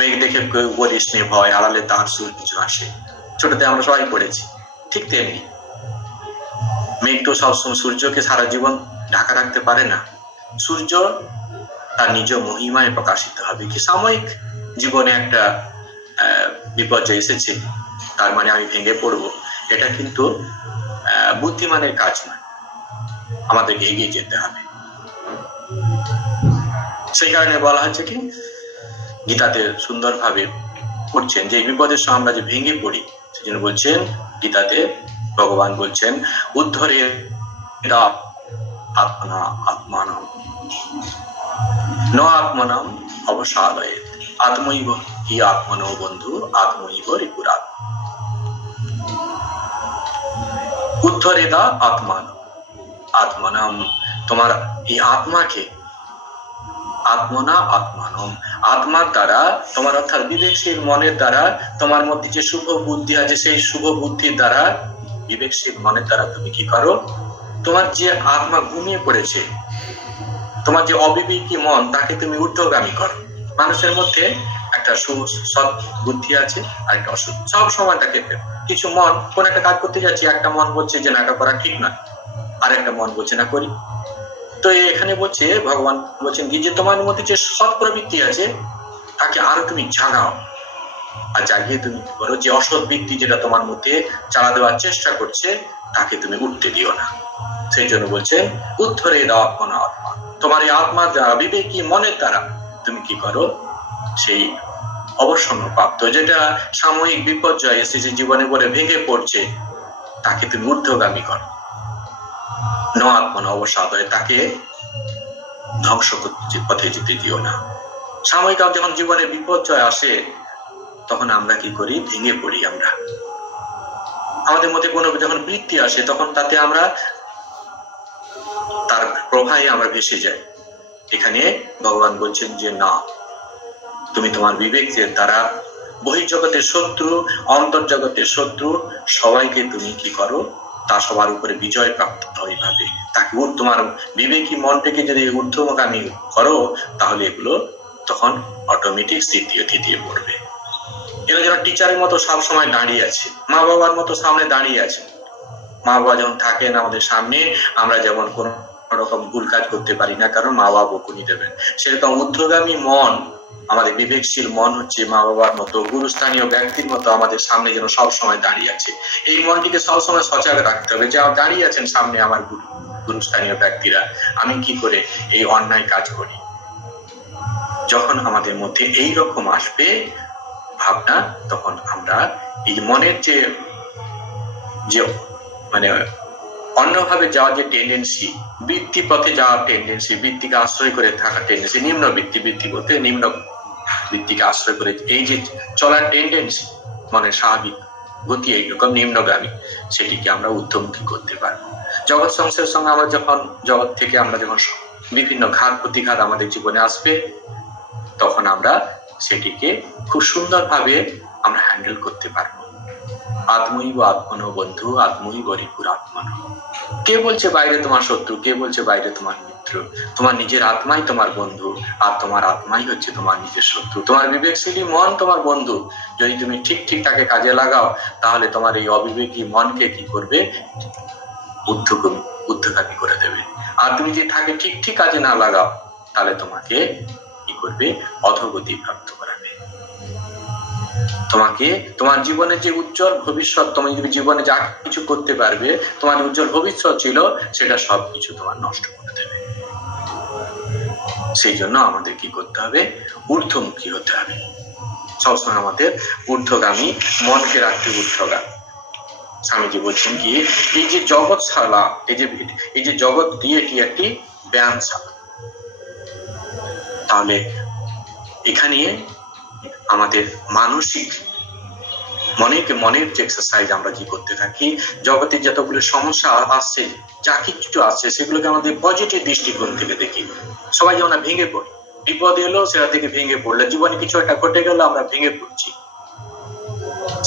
মেঘ দেখে কেউ বলিস নে ভয়, আড়ালে তার সূর্য আসে। ছোটতে আমরা সবাই পড়েছি। ঠিক তেমনি মেঘ তো সবসময় সূর্যকে সারা জীবন ঢাকা রাখতে পারে না। সূর্য তার নিজ মহিমায় প্রকাশিত হবে। কি সাময়িক জীবনে একটা বিপর্যয় এসেছে তার মানে আমি ভেঙে পড়বো, এটা কিন্তু বুদ্ধিমানের কাজ নয়। আমাদেরকে এগিয়ে যেতে হবে। সেই কারণে বলা হচ্ছে কি, গীতাতে সুন্দরভাবে পড়ছেন যে বিপদের সময় আমরা যে ভেঙে পড়ি, সেজন্য বলছেন গীতাতে ভগবান বলছেন উদ্ধরে আত্মনা আত্মানম ন আত্মনাম অবসাদয়ে আত্মৈব হি আত্মনো বন্ধু আত্মৈব রিপুরাত। উদ্ধরেদা আত্মান আত্মনাম, তোমার এই আত্মাকে, আত্মনা আত্মানম, আত্মার দ্বারা তোমার অর্থাৎ বিবেকশীল মনের দ্বারা তোমার মধ্যে যে শুভ বুদ্ধি আছে, সেই শুভ বুদ্ধির দ্বারা বিবেকশীল মনের দ্বারা তুমি কি করো, তোমার যে আত্মা ঘুমিয়ে পড়েছে, তোমার যে অবিবেকী মন, তাকে তুমি ঊর্ধ্বগামী করো। মানুষের মধ্যে একটা সৎ বুদ্ধি আছে আর একটা অসৎ, সব সময় তাকে কিছু মন কোন একটা কাজ করতে যাচ্ছি, একটা মন বলছে যে না এটা করা ঠিক নয়, আর একটা মন বলছে না করি। তো এখানে বলছে ভগবান বলছেন কি যে তোমার মধ্যে যে সৎ প্রবৃত্তি আছে তাকে আরো তুমি জাগাও, আর জাগিয়ে তুমি কি করো, যে অসৎ বৃত্তি যেটা তোমার মধ্যে চালা দেওয়ার চেষ্টা করছে তাকে তুমি উঠতে দিও না। সেই জন্য বলছেন উদ্ধরে দাও আত্মা, তোমার এই আত্মার দ্বারা বিবেকী মনের দ্বারা তুমি কি করো, সেই অবসন্ন প্রাপ্ত যেটা সাময়িক বিপর্যয় এসেছে জীবনে বলে ভেঙে পড়ছে, তাকে তুমি ঊর্ধ্বগামী করো। ন আত্মন অবসাদয়, তাকে ধ্বংস পথে যেতে দিও না। সাময়িক যখন জীবনে বিপর্যয় আসে তখন আমরা কি করি, ভেঙে পড়ি। আমরা আমাদের মধ্যে কোনো যখন বৃত্তি আসে তখন তাতে আমরা তার প্রভাবে আমরা ভেসে যাই। এখানে ভগবান বলছেন যে না, তুমি তোমার বিবেকের দ্বারা বহির্জগতের শত্রু, অন্তর্জগতের শত্রু সবাইকে তুমি কি করো, তা সবার উপরে বিজয় প্রাপ্ত এইভাবে তাকে তোমার বিবেকী মনটাকে যদি ঊর্ধ্বগামী করো, তাহলে এগুলো তখন অটোমেটিক স্থিতিয়ে পড়বে। এরা যারা টিচারের মতো সব সময় দাঁড়িয়ে আছে, মা বাবার মতো সামনে দাঁড়িয়ে আছে, মা বাবা যখন থাকেন আমাদের সামনে, আমরা যেমন কোন রকম ভুল কাজ করতে পারি না, কারণ মা বাবা বকুনি দেবেন, সেরকম ঊর্ধ্বগামী মন, আমাদের বিবেকশীল মন হচ্ছে মা বাবার মতো, গুরুস্থানীয় ব্যক্তির মতো আমাদের সামনে যেন সব সময় দাঁড়িয়ে আছে। এই মনটিকে সবসময় সজাগ রাখতে হবে যে দাঁড়িয়ে আছেন সামনে আমার গুরুস্থানীয় ব্যক্তিরা, আমি কি করে এই অন্যায় কাজ করি। যখন আমাদের মধ্যে এই রকম আসবে ভাবনা, তখন আমরা এই মনের যে মানে অন্যভাবে যাওয়ার যে টেন্ডেন্সি, বৃত্তি পথে যাওয়ার টেন্ডেন্সি, বৃত্তিকে আশ্রয় করে থাকার টেন্ডেন্সি, নিম্ন বৃত্তি বলতে নিম্ন বৃত্তিকে আশ্রয় করে এই যে চলার টেন্ডেন্সি, মনের স্বাভাবিক গতি এইরকম নিম্নগামী, সেটিকে আমরা ঊর্ধ্বমুখী করতে পারবো। জগৎ সংসারের সঙ্গে আমরা যখন জগৎ থেকে আমরা যখন বিভিন্ন ঘাত প্রতিঘাত আমাদের জীবনে আসবে, তখন আমরা সেটিকে খুব সুন্দরভাবে আমরা হ্যান্ডেল করতে পারবো। আত্মৈব আত্মনো বন্ধু আত্মৈব রিপুর আত্মনো। কে বলছে বাইরে তোমার শত্রু, কে বলছে বাইরে তোমার মিত্র? তোমার নিজের আত্মাই তোমার বন্ধু, আর তোমার আত্মাই হচ্ছে তোমার নিজের শত্রু। তোমার বিবেকশীলী মন তোমার বন্ধু, যদি তুমি ঠিক তাকে কাজে লাগাও, তাহলে তোমার এই অবিবেকী মনকে কি করবে, ঊর্ধ্বগামী করে দেবে। আর তুমি যদি তাকে ঠিক কাজে না লাগাও, তাহলে তোমাকে কি করবে, অধোগতি প্রাপ্ত করাবে। তোমাকে তোমার জীবনে যে উজ্জ্বল ভবিষ্যৎ, তুমি জীবনে যা কিছু করতে পারবে, তোমার উজ্জ্বল ভবিষ্যৎ ছিল, সেটা সবকিছু তোমার নষ্ট করে দেবে। সেই জন্য আমাদের কি করতে হবে, ঊর্ধ্বমুখী হতে হবে। সবসময় আমাদের ঊর্ধ্বগামী মনকে রাখতে ঊর্ধ্বগামী। স্বামীজি বলছেন কি, এই যে জগৎশালা, এই যে জগৎ দিয়ে এটি একটি ব্যায়ামশালা। তাহলে এখানে আমাদের মানসিক মনের যে এক্সারসাইজ আমরা কি করতে থাকি, জগতে যতগুলো সমস্যা আসছে, যা কিছু আসছে, সেগুলোকে আমাদের পজিটিভ দৃষ্টিকোণ থেকে দেখি। সবাই যেমন ভেঙে পড়ি, বিপদ এলো সেটা থেকে ভেঙে পড়লে, জীবনে কিছু একটা ঘটে গেল আমরা ভেঙে পড়ছি,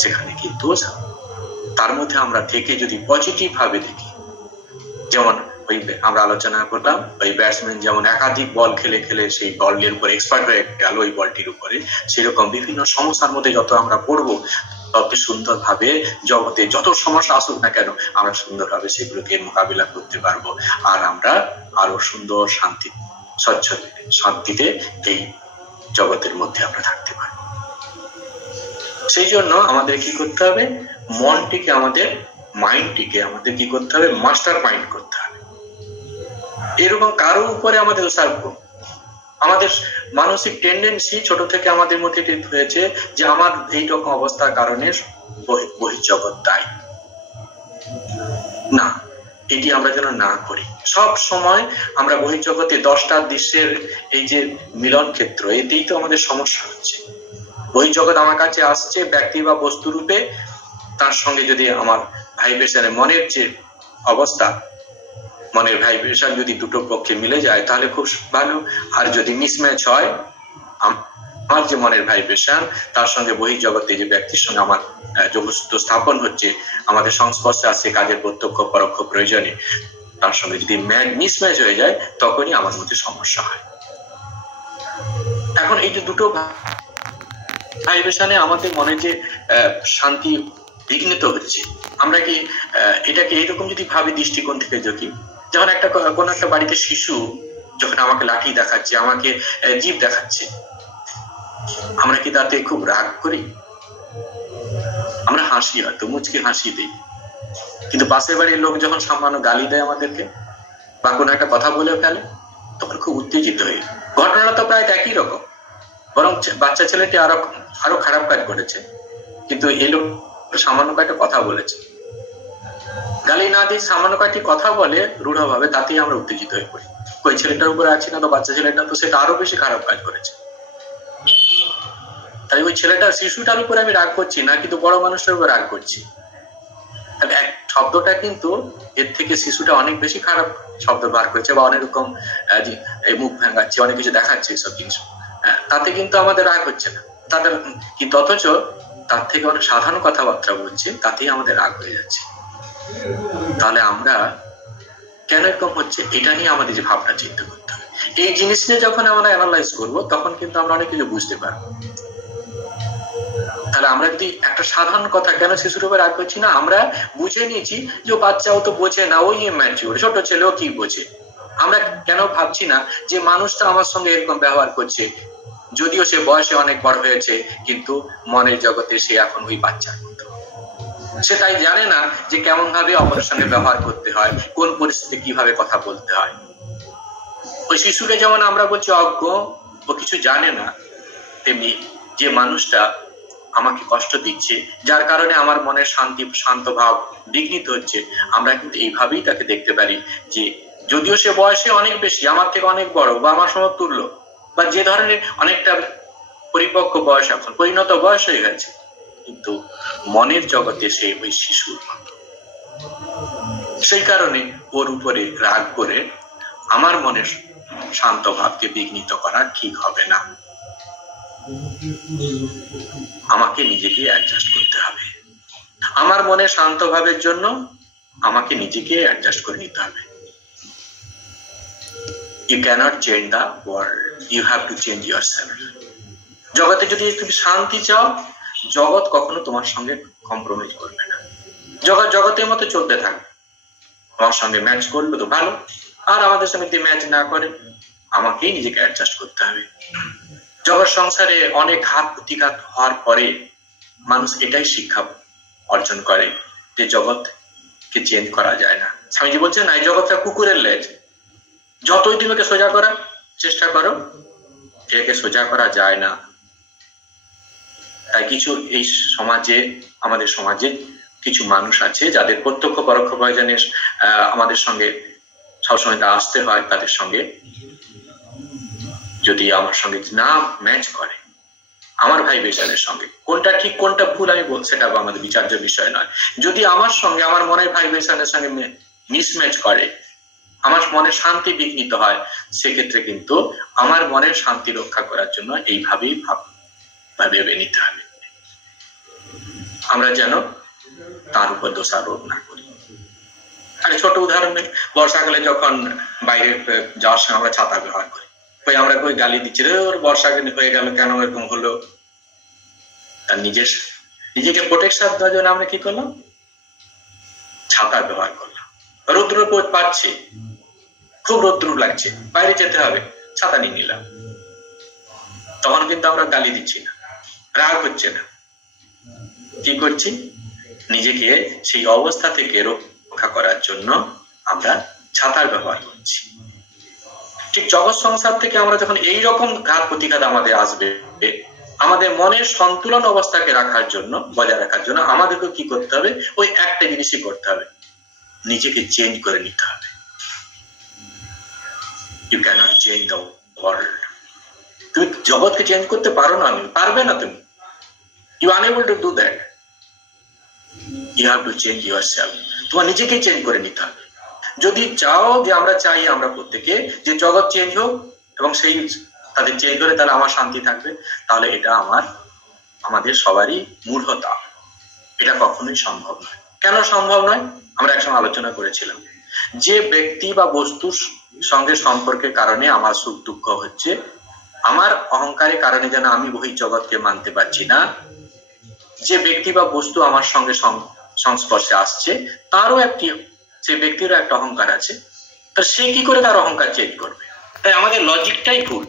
সেখানে কিন্তু তার মধ্যে আমরা থেকে যদি পজিটিভ ভাবে দেখি, যেমন ওই আমরা আলোচনা করলাম ওই ব্যাটসম্যান যেমন একাধিক বল খেলে খেলে সেই বলের উপর এক্সপার্ট হয়ে গেল ওই বলটির উপরে, সেরকম বিভিন্ন সমস্যার মধ্যে যত আমরা পড়বো তত সুন্দরভাবে জগতে যত সমস্যা আসুক না কেন আমরা সুন্দরভাবে সেগুলোকে মোকাবিলা করতে পারবো, আর আমরা আরো সুন্দর শান্তিতে এই জগতের মধ্যে আমরা থাকতে পারবো। সেই জন্য আমাদের কি করতে হবে, মনটিকে আমাদের মাইন্ডটিকে আমাদের কি করতে হবে, মাস্টার মাইন্ড করতে হবে। এরকম কারো উপরে আমাদের দোষারোপ, আমাদের মানসিক টেন্ডেন্সি ছোট থেকে আমাদের মধ্যে হয়েছে যে আমার এইরকম অবস্থার কারণে বহির্জগৎ দায়ী। না, এটি আমরা যেন না করি। সব সময় আমরা বহির্জগতে 10টা দৃশ্যের এই যে মিলন ক্ষেত্র, এতেই তো আমাদের সমস্যা হচ্ছে। বহির্জগৎ আমার কাছে আসছে ব্যক্তি বা বস্তু রূপে, তার সঙ্গে যদি আমার ভাইব্রেশনে মনের যে অবস্থা, মনের ভাইব্রেশন যদি দুটো পক্ষে মিলে যায় তাহলে খুব ভালো। আর যদি মিসম্যাচ হয়, আমার যে মনের ভাইব্রেশন তার সঙ্গে বহির্জগতে যে ব্যক্তির সঙ্গে আমার যোগসূত্র স্থাপন হচ্ছে, আমাদের সংস্পর্শে আছে কাজের প্রত্যক্ষ পরোক্ষ প্রয়োজনে, তার সঙ্গে যদি মিসম্যাচ হয়ে যায় তখনই আমার মধ্যে সমস্যা হয়। এখন এই যে দুটো ভাইব্রেশনে আমাদের মনে যে শান্তি বিঘ্নিত হচ্ছে, আমরা কি এটাকে এইরকম যদি ভাবি দৃষ্টিকোণ থেকে যদি, যখন কোন একটা বাড়িতে শিশু যখন আমাকে লাঠি দেখাচ্ছে, আমাকে জিভ দেখাচ্ছে, আমরা কি তাতে খুব রাগ করি? আমরা হাসি, হয়তো মুচকি হাসি দিই। কিন্তু পাশের বাড়ির লোক যখন সামান্য গালি দেয় আমাদেরকে বা কোনো একটা কথা বলে ফেলে, তখন খুব উত্তেজিত হই। ঘটনা তো প্রায় একই রকম, বরং বাচ্চা ছেলেটি আরো খারাপ কাজ করেছে, কিন্তু এই লোক সামান্য কয়েকটা কথা বলেছে, গালি না দিয়ে সামান্য কয়েকটি কথা বলে রূঢ়ভাবে, তাতেই আমরা উত্তেজিত হয়ে পড়ি। ওই ছেলেটার উপরে আছি না তো বাচ্চা ছেলেটা, তো সেটা আরো বেশি খারাপ কাজ করেছে। তাই ওই ছেলেটা শিশুটার উপরে আমি রাগ করছি না, কিন্তু বড় মানুষের উপর রাগ করছি। তাহলে শব্দটা কিন্তু এর থেকে শিশুটা অনেক বেশি খারাপ শব্দ বার করেছে, বা অনেক রকম মুখ ভাঙাচ্ছে, অনেক কিছু দেখাচ্ছে, এইসব জিনিস। তাতে কিন্তু আমাদের রাগ হচ্ছে না, তাদের কিন্তু অথচ তার থেকে অনেক সাধারণ কথাবার্তা বলছে, তাতেই আমাদের রাগ হয়ে যাচ্ছে। তাহলে আমরা কেন এরকম হচ্ছে, এটা নিয়ে আমাদের যে ভাবনা চিন্তা করতে হবে। এই জিনিস নিয়ে যখন আমরা অ্যানালাইজ করবো তখন কিন্তু আমরা অনেক কিছু বুঝতে পারবো। তাহলে আমরা যদি একটা সাধারণ কথা, কেন শিশুর উপর রাগ করছি না, আমরা বুঝে নিয়েছি যে বাচ্চাও তো বোঝে না, ওই ইম্যাচিউর ছোট ছেলেও কি বোঝে। আমরা কেন ভাবছি না যে মানুষটা আমার সঙ্গে এরকম ব্যবহার করছে, যদিও সে বয়সে অনেক বড় হয়েছে, কিন্তু মনের জগতে সে এখন ওই বাচ্চার মতো। সে তাই জানে না যে কেমন ভাবে অপরের সঙ্গে ব্যবহার করতে হয়, কোন পরিস্থিতিতে কিভাবে কথা বলতে হয়। ওই শিশুকে যেমন আমরা বলছি অজ্ঞ, ও কিছু জানে না, তেমনি যে মানুষটা আমাকে কষ্ট দিচ্ছে, যার কারণে আমার মনের শান্ত ভাব বিঘ্নিত হচ্ছে, আমরা কিন্তু এইভাবেই তাকে দেখতে পারি যে যদিও সে বয়সে অনেক বেশি, আমার থেকে অনেক বড় বা আমার সমতুল্য, বা যে ধরনের অনেকটা পরিপক্ক বয়স, এখন পরিণত বয়স হয়ে গেছে, কিন্তু মনের জগতে সে ওই শিশুর মতো। সেই কারণে ওর উপরে রাগ করে আমার মনের শান্ত ভাবকে বিঘ্নিত করা ঠিক হবে না। আমাকে নিজেকে অ্যাডজাস্ট করতে হবে। আমার মনে শান্ত ভাবের জন্য আমাকে নিজেকে অ্যাডজাস্ট করে নিতে হবে। You cannot change the world, you have to change yourself. জগতে যদি তুমি শান্তি চাও, জগৎ কখনো তোমার সঙ্গে কম্প্রোমাইজ করবে না। জগৎ জগতের মতো চলতে থাকবে। আমার সঙ্গে ম্যাচ করলো তো ভালো, আর আমাদের সঙ্গে যদি ম্যাচ না করে, আমাকেই নিজেকে অ্যাডজাস্ট করতে হবে। জগৎ সংসারে অনেক ঘাত প্রতিঘাত হওয়ার পরে মানুষ এটাই শিক্ষা অর্জন করে যে জগৎকে চেঞ্জ করা যায় না। স্বামীজি বলছেন না, এই জগৎটা কুকুরের লেজ, যতই তুমি ওকে সোজা করার চেষ্টা করো, একে সোজা করা যায় না। তাই কিছু এই সমাজে, আমাদের সমাজে কিছু মানুষ আছে যাদের প্রত্যক্ষ পরোক্ষ প্রয়োজনে আমাদের সঙ্গে সবসময় আসতে হয়, তাদের সঙ্গে যদি আমার সঙ্গে না ম্যাচ করে, আমার ভাইব্রেশনের সঙ্গে, কোনটা ঠিক কোনটা ভুল আমি বলছি সেটা আমাদের বিচার্য বিষয় নয়। যদি আমার সঙ্গে, আমার মনের ভাইব্রেশনের সঙ্গে মিসম্যাচ করে, আমার মনের শান্তি বিঘ্নিত হয়, সেক্ষেত্রে কিন্তু আমার মনের শান্তি রক্ষা করার জন্য এইভাবেই ভেবে নিতে হবে। আমরা যেন তার উপর দোষারোপ না করি। আরে ছোট উদাহরণ নেই, বর্ষাকালে যখন বাইরে যাওয়ার সময় আমরা ছাতা ব্যবহার করি, ওই আমরা কই গালি দিচ্ছি রে ওর বর্ষাকালে হয়ে গেল কেন এরকম হলো, তার নিজেকে প্রোটেকশন দেওয়ার জন্য আমরা কি করলাম, ছাতা ব্যবহার করলাম। রৌদ্র পাচ্ছে, খুব রৌদ্র লাগছে, বাইরে যেতে হবে, ছাতা নিয়ে নিলাম। তখন কিন্তু আমরা গালি দিচ্ছি না, রাগ হচ্ছে না, কি করছি, নিজেকে সেই অবস্থা থেকে রক্ষা করার জন্য আমরা ছাতার ব্যবহার করছি। ঠিক জগৎ সংসার থেকে আমরা যখন এইরকম ঘাত প্রতিঘাত আমাদের আসবে, আমাদের মনের সন্তুলন অবস্থাকে রাখার জন্য, বজায় রাখার জন্য আমাদেরকে কি করতে হবে, ওই একটা জিনিসই করতে হবে, নিজেকে চেঞ্জ করে নিতে হবে। You cannot change the world. তুমি জগৎকে চেঞ্জ করতে পারো না, পারবে না তুমি, you unable to do that. You have to change yourself. তোমার নিজেকে চেঞ্জ করে নিতে হবে। যদি চাও যে আমরা চাই আমরা প্রত্যেকে যে জগৎ চেঞ্জ হোক এবং সেই তাদের চেঞ্জ করে তাহলে আমার শান্তি থাকবে, তাহলে এটা আমাদের সবারই মূঢ়তা, এটা কখনোই সম্ভব নয়। কেন সম্ভব নয় আমরা একসময় আলোচনা করেছিলাম, যে ব্যক্তি বা বস্তুর সঙ্গে সম্পর্কের কারণে আমার সুখ দুঃখ হচ্ছে, আমার অহংকারের কারণে যেন আমি বহিঃ জগৎকে মানতে পারছি না, যে ব্যক্তি বা বস্তু আমার সঙ্গে সংস্পর্শে আসছে তারও সেই ব্যক্তিরও একটা অহংকার আছে, তো সে কি করে তার অহংকার চেঞ্জ করবে? তাই আমাদের লজিকটাই ভুল,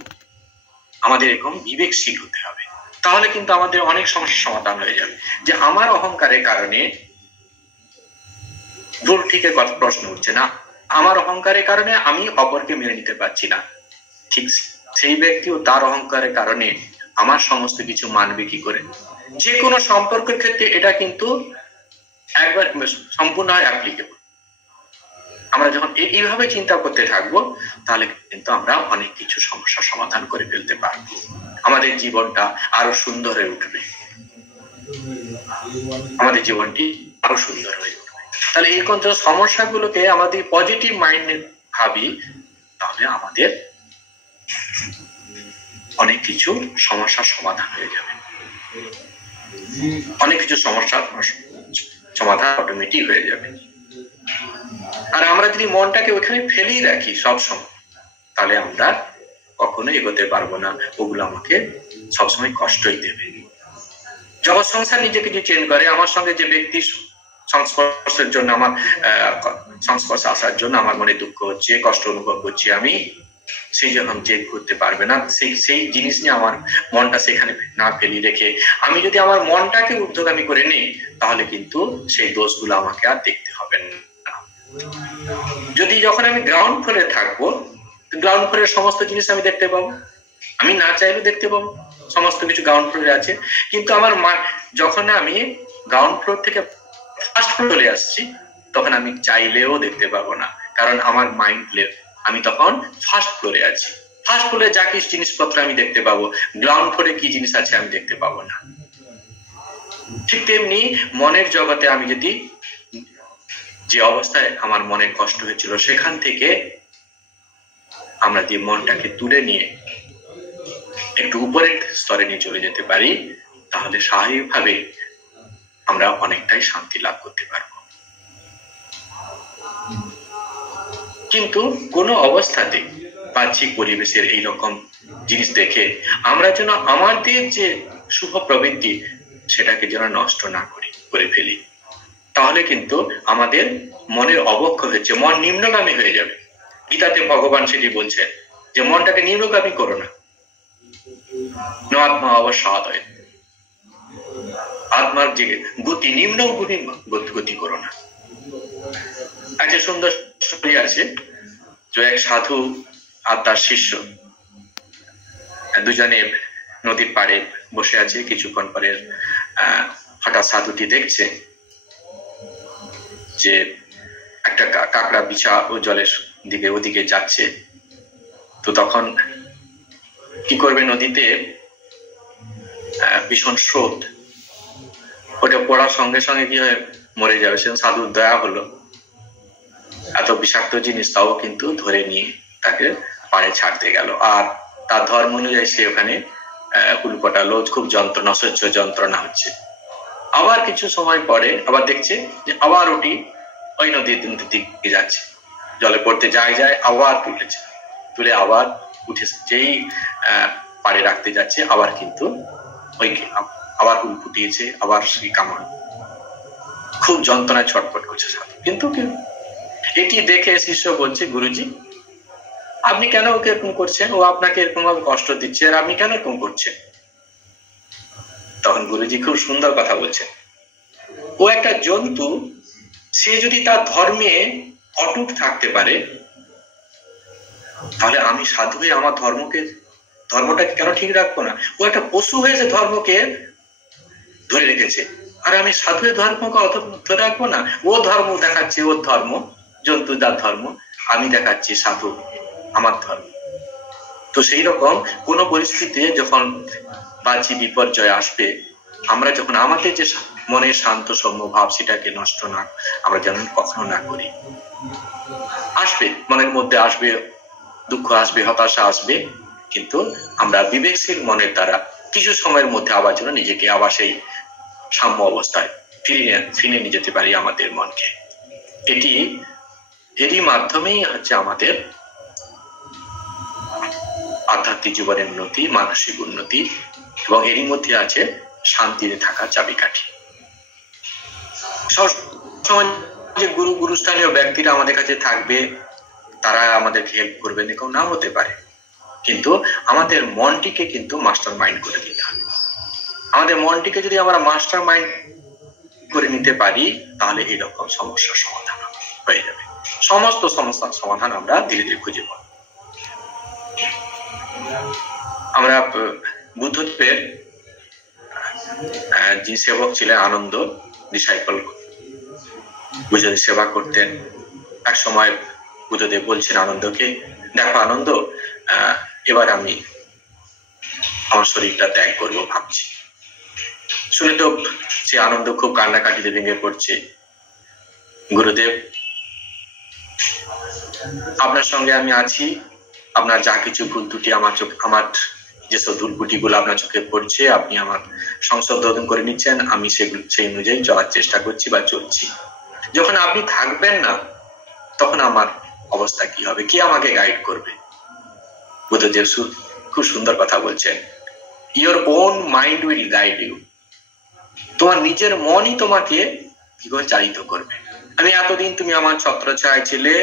আমাদের এরকম বিবেকশীল হতে হবে, তাহলে কিন্তু আমাদের অনেক সমস্যার সমাধান হয়ে যাবে। যে আমার অহংকারের কারণে, ভুল ঠিকের কথা প্রশ্ন উঠছে না, আমার অহংকারের কারণে আমি অপরকে মেনে নিতে পারছি না, ঠিক সেই ব্যক্তিও তার অহংকারের কারণে আমার সমস্ত কিছু মানবে কি করে? যে কোনো সম্পর্কের ক্ষেত্রে এটা কিন্তু একবার সম্পূর্ণ অ্যাপ্লিকেবল। আমরা যখন এইভাবে চিন্তা করতে থাকবো তাহলে কিন্তু আমরা অনেক কিছু সমস্যার সমাধান করে ফেলতে পারবো, আমাদের জীবনটা আরো সুন্দর হয়ে উঠবে, আমাদের জীবনটি আরো সুন্দর হয়ে উঠবে। তাহলে এই কোন সমস্যাগুলোকে আমাদের পজিটিভ মাইন্ডে ভাবি, তাহলে আমাদের অনেক কিছু সমস্যার সমাধান হয়ে যাবে, অনেক কিছু সমস্যার সমাধান অটোমেটিক হয়ে যাবে। আর আমরা যদি মনটাকে ওখানে ফেলেই রাখি সবসময়, তাহলে আমরা কখনো এগোতে পারবো না, ওগুলো আমাকে সবসময় কষ্টই দেবে। জগৎ সংসার নিজেকে যে চেঞ্জ করে, আমার সঙ্গে যে ব্যক্তি সংস্পর্শের জন্য, আমার সংস্পর্শে আসার জন্য আমার মনে দুঃখ হচ্ছে, কষ্ট অনুভব করছি, আমি সেই যখন চেঞ্জ করতে পারবে না, সেই জিনিস নিয়ে আমার মনটা সেখানে না ফেলি রেখে আমি যদি আমার মনটাকে ঊর্ধ্বগামী করে নিই, তাহলে কিন্তু সেই দোষগুলো আমাকে আর দেখতে হবে না। যদি যখন আমি গ্রাউন্ড ফ্লোরে থাকবো, গ্রাউন্ড ফ্লোরের সমস্ত জিনিস আমি দেখতে পাবো, আমি না চাইলেও দেখতে পাবো, সমস্ত কিছু গ্রাউন্ড ফ্লোরে আছে। কিন্তু আমার যখন আমি গ্রাউন্ড ফ্লোর থেকে ফার্স্ট ফ্লোরে আসছি, তখন আমি চাইলেও দেখতে পাবো না, কারণ আমার মাইন্ড লেভেল, আমি তখন ফার্স্ট ফ্লোরে আছি। ফার্স্ট ফ্লোরে যা কিছু জিনিসপত্র আমি দেখতে পাবো, গ্রাউন্ড ফ্লোরে কি জিনিস আছে আমি দেখতে পাবো না। ঠিক তেমনি মনের জগতে আমি যদি যে অবস্থায় আমার মনে কষ্ট হয়েছিল, সেখান থেকে আমরা যে মনটাকে তুলে নিয়ে একটু উপরের স্তরে নিয়ে চলে যেতে পারি, তাহলে স্বাভাবিকভাবে আমরা অনেকটাই শান্তি লাভ করতে পারবো। কিন্তু কোন অবস্থাতে বাহ্যিক পরিবেশের এইরকম জিনিস দেখে আমরা যেন আমাদের যে শুভ প্রবৃত্তি সেটাকে যেন নষ্ট না করে ফেলি, তাহলে কিন্তু আমাদের মনের অবক্ষয় হচ্ছে, মন নিম্নগামী হয়ে যাবে। গীতাতে ভগবান সেটি বলছেন যে মনটাকে নিম্নগামী করো না, আত্মা অবসাদয়, আত্মার যে গতি নিম্ন গতি করো না। একটা সুন্দর স্টোরি আছে, যে এক সাধু আর তার শিষ্য দুজনে নদীর পাড়ে বসে আছে। কিছুক্ষণ পরে হঠাৎ সাধুটি দেখছে যে একটা কাঁকড়া বিছা ও জলের দিকে ওদিকে যাচ্ছে। তো তখন কি করবে, নদীতে ভীষণ স্রোত, ওটা পড়ার সঙ্গে সঙ্গে কি হয় মরে যাবে। সে সাধুর দয়া হলো, এত বিষাক্ত জিনিস তাও কিন্তু ধরে নিয়ে তাকে পাড়ে ছাড়তে গেল। আর তার ধর্ম অনুযায়ী সে ওখানে উল্পটালো, খুব যন্ত্রণা, অসহ্য যন্ত্রণা হচ্ছে। আবার কিছু সময় পরে আবার দেখছে যে আবার ওটি ওই নদীর দিকে যাচ্ছে, জলে পড়তে যায় আবার তুলে আবার উঠেছে, যেই পাড়ে রাখতে যাচ্ছে আবার কিন্তু ওই আবার হুল ফুটিয়েছে, আবার সেই কামড়, খুব যন্ত্রণায় ছটফট করছে সাধু। কিন্তু এটি দেখে শিষ্য বলছে, গুরুজি আপনি কেন ওকে এরকম করছেন, ও আপনাকে এরকম ভাবে কষ্ট দিচ্ছে, আর আপনি কেন এরকম করছেন? তখন গুরুজি খুব সুন্দর কথা বলছেন, ও একটা জন্তু, সে যদি তার ধর্মে অটুট থাকতে পারে, তাহলে আমি সাধু হয়ে আমার ধর্মটাকে কেন ঠিক রাখবো না? ও একটা পশু হয়েছে, ধর্মকে ধরে রেখেছে, আর আমি সাধু হয়ে ধর্মকে ধরে রাখবো না? ও ধর্ম দেখাচ্ছে, ওর ধর্ম, জন্তু তার ধর্ম, আমি দেখাচ্ছি সাধু আমার ধর্ম। তো সেই রকম কোন পরিস্থিতিতে যখন বাহ্যি বিপর্যয় আসবে, আমরা যখন আমাদের যে মনের শান্ত সৌম্য ভাব সেটাকে নষ্ট না আমরা যেন কখনো না করি। আসবে, মনের মধ্যে আসবে দুঃখ, আসবে হতাশা, আসবে, কিন্তু আমরা বিবেকশীল মনের দ্বারা কিছু সময়ের মধ্যে আবার যেন নিজেকে আবার সেই সাম্য অবস্থায় ফিরে নিয়ে যেতে পারি আমাদের মনকে। এরই মাধ্যমেই হচ্ছে আমাদের আধ্যাত্মিক জীবনের উন্নতি, মানসিক উন্নতি, এবং এরই মধ্যে আছে শান্তিতে থাকা চাবিকাঠি। সবসময় যে গুরুস্থানীয় ব্যক্তিরা আমাদের কাছে থাকবে, তারা আমাদেরকে হেল্প করবেন এরকম নাও হতে পারে, কিন্তু আমাদের মনটিকে কিন্তু মাস্টার মাইন্ড করে নিতে হবে। আমাদের মনটিকে যদি আমরা মাস্টার মাইন্ড করে নিতে পারি, তাহলে এরকম সমস্যার সমাধান হয়ে যাবে। সমস্ত সমস্যার সমাধান আমরা ধীরে ধীরে খুঁজে পাব। আমরা বুদ্ধদেবের যে সেবক ছিলেন আনন্দ, ডিসাইপল, বুদ্ধদেব সেবা করতেন। এক সময় বুদ্ধদেব বলছেন আনন্দকে, দেখো আনন্দ, এবার আমি আমার শরীরটা ত্যাগ করবো ভাবছি। শুনে তো সে আনন্দ খুব কান্নাকাটিতে ভেঙে পড়ছে। গুরুদেব, আপনার সঙ্গে আমি আছি, আপনার যা কিছু ভুল ত্রুটি আমার যেসব ভুলকুটি গুলো আপনার চোখে পড়ছে, আপনি আমার সংশোধন করে নিচ্ছেন, আমি সেই অনুযায়ী চলার চেষ্টা করছি বা চলছি। যখন আপনি থাকবেন না, তখন আমার অবস্থা কি হবে? কে আমাকে গাইড করবে? বুদ্ধদেব খুব সুন্দর কথা বলছেন, your own mind will guide you. তোমার নিজের মনই তোমাকে কি করে চালিত করবে। আমি এতদিন তুমি আমার ছত্রছায়ায় ছিলে,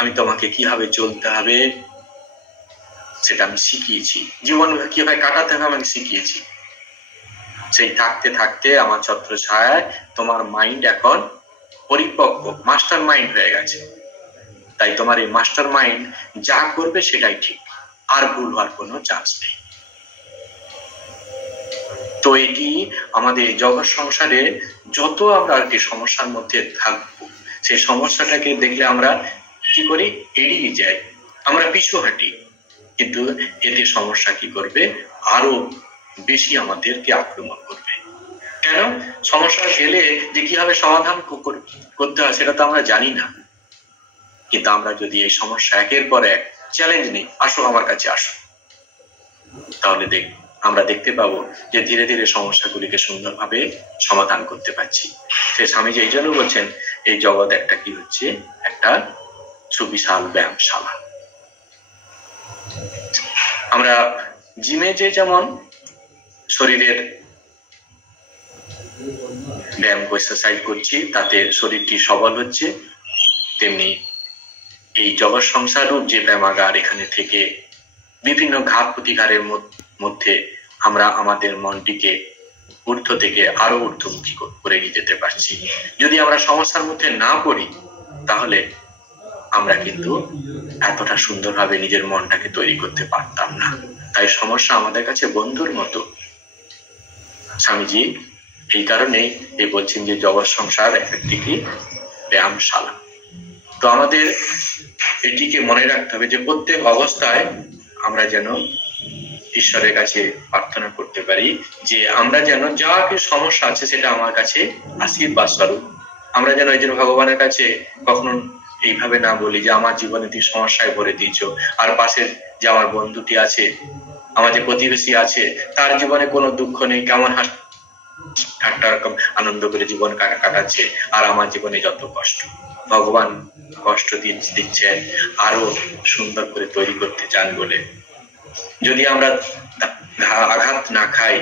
আমি তোমাকে কিভাবে চলতে হবে সেটা আমি শিখিয়েছি, জীবন কিভাবে কাটাতে হবে আমি শিখিয়েছি। সেই থাকতে থাকতে আমার ছত্রছায়ায় তোমার মাইন্ড এখন পরিপক্ক, মাস্টার মাইন্ড হয়ে গেছে। তাই তোমার এই মাস্টার মাইন্ড যা করবে সেটাই ঠিক, আর ভুল হওয়ার কোনো চান্স নেই। তো এটি আমাদের জগৎ সংসারে যত আমরা আর কি সমস্যার মধ্যে থাকবো, সেই সমস্যাটাকে দেখলে আমরা কি করি? এড়িয়ে যাই, আমরা পিছু হাঁটি, কিন্তু এতে সমস্যা কি করবে? আরো বেশি আমাদেরকে আক্রমণ করবে। কেন? সমস্যা গেলে যে কিভাবে সমাধান করতে হয় সেটা তো আমরা জানি না, কিন্তু আমরা যদি এই সমস্যা একের পর এক চ্যালেঞ্জ নিই, আসো আমার কাছে আসো, তাহলে আমরা দেখতে পাবো যে ধীরে ধীরে সমস্যাগুলিকে সুন্দরভাবে সমাধান করতে পারছি। সে স্বামীজি এই জন্য বলছেন, এই জগৎ একটা কি হচ্ছে, একটা সুবিশাল ব্যায়ামশালা। আমরা জিমে যে যেমন শরীরের ব্যায়াম এক্সারসাইজ করছি, তাতে শরীরটি সবল হচ্ছে, তেমনি এই জগৎ সংসার রূপ যে ব্যায়ামাগার, এখানে থেকে বিভিন্ন ঘাত প্রতিঘাতের মধ্যে আমরা আমাদের মনটিকে ঊর্ধ্ব থেকে আরো ঊর্ধ্বমুখী করে নিয়ে যেতে পারছি। যদি আমরা সমস্যার মধ্যে না পড়ি, তাহলে আমরা কিন্তু এতটা সুন্দরভাবে নিজের মনটাকে তৈরি করতে পারতাম না। তাই সমস্যা আমাদের কাছে বন্ধুর মতো। স্বামীজি এই কারণেই বলছেন যে জগৎ সংসার একটি ব্যায়ামশালা। তো আমাদের এটিকে মনে রাখতে হবে যে প্রত্যেক অবস্থায় আমরা যেন ঈশ্বরের কাছে প্রার্থনা করতে পারি যে আমরা যেন যা কিছু সমস্যা আছে সেটা আমার কাছে আশীর্বাদ স্বরূপ। আমরা যেন এই জন্য ভগবানের কাছে কখনো এইভাবে না বলি যে আমার জীবনে তুই সমস্যায় ভরে দিয়েছ, আর পাশের যে আমার বন্ধুটি আছে, আমার যে প্রতিবেশী আছে, তার জীবনে কোনো দুঃখ নেই, কেমন ঠাট্টা রকম আনন্দ করে জীবন কাটাচ্ছে, আর আমার জীবনে যত কষ্ট, ভগবান কষ্ট দিচ্ছে আরো সুন্দর করে তৈরি করতে চান বলে। যদি আমরা আঘাত না খাই,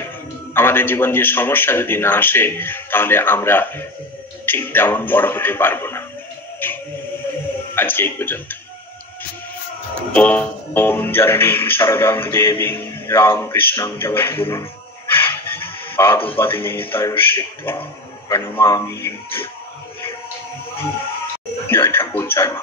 আমাদের জীবন যে সমস্যা যদি না আসে, তাহলে আমরা ঠিক তেমন বড় হতে পারবো না। আজকে এই পর্যন্ত। ওম জননী শরদং দেবী রামকৃষ্ণং জগদ্গুরু পাদপদ্মে তয়োশ্রিত্বা প্রণমামি। জয় ঠাকুর, জয় মা।